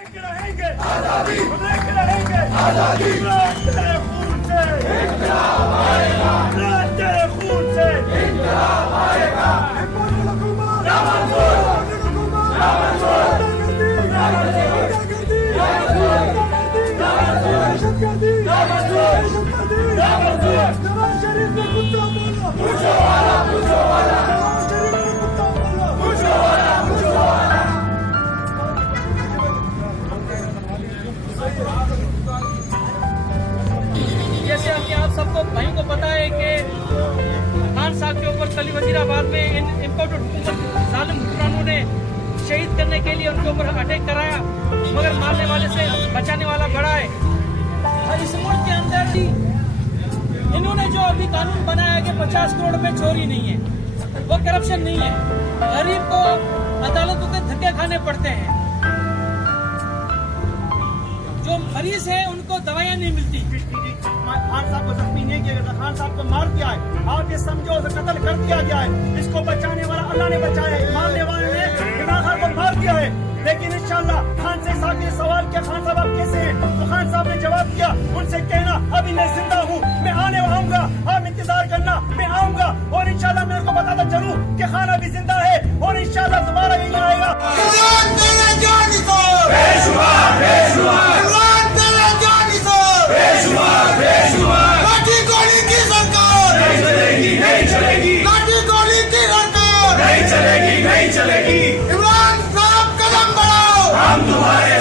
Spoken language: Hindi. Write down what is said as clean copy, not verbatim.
लेके रहेंगे आजादी, लेके रहेंगे आजादी, तेरे खून से इंकलाब आएगा, तेरे खून से इंकलाब आएगा। जैसे कि आप सबको भाई को पता है कि खान साहब के ऊपर कल वजीराबाद में इम्पोर्टेड हुकूमत जालिम हुक्मरानों ने शहीद करने के लिए उनके ऊपर अटैक कराया, मगर मारने वाले से बचाने वाला बड़ा है। और इस मुल्क के अंदर भी इन्होंने जो अभी कानून बनाया है कि 50 करोड़ रुपए चोरी नहीं है, वो करप्शन नहीं है। गरीब को अदालतों के धक्के खाने पड़ते हैं, जो मरीज है उनको दवाइयाँ नहीं मिलती। खान साहब को जख्मी नहीं किया गया, खान साहब को मार दिया है। आप ये समझो कत्ल कर दिया गया है। इसको बचाने वाला अल्लाह ने बचाया है, मारने वाले ने इमरान खान को मार दिया है। लेकिन इंशाल्लाह खान से साहब ने सवाल किया, खान साहब आप कैसे हैं? तो खान साहब ने जवाब दिया, उनसे कहना अभी मैं जिंदा हूँ, मैं आने आऊंगा, आप इंतजार करना, मैं आऊंगा। और इंशाल्लाह मैं उसको बताता जरूर कि खान अभी जिंदा है और इंशाल्लाह दोबारा यही आएगा। नहीं चलेगी, इमरान साहब कदम बढ़ाओ, हम तुम्हारे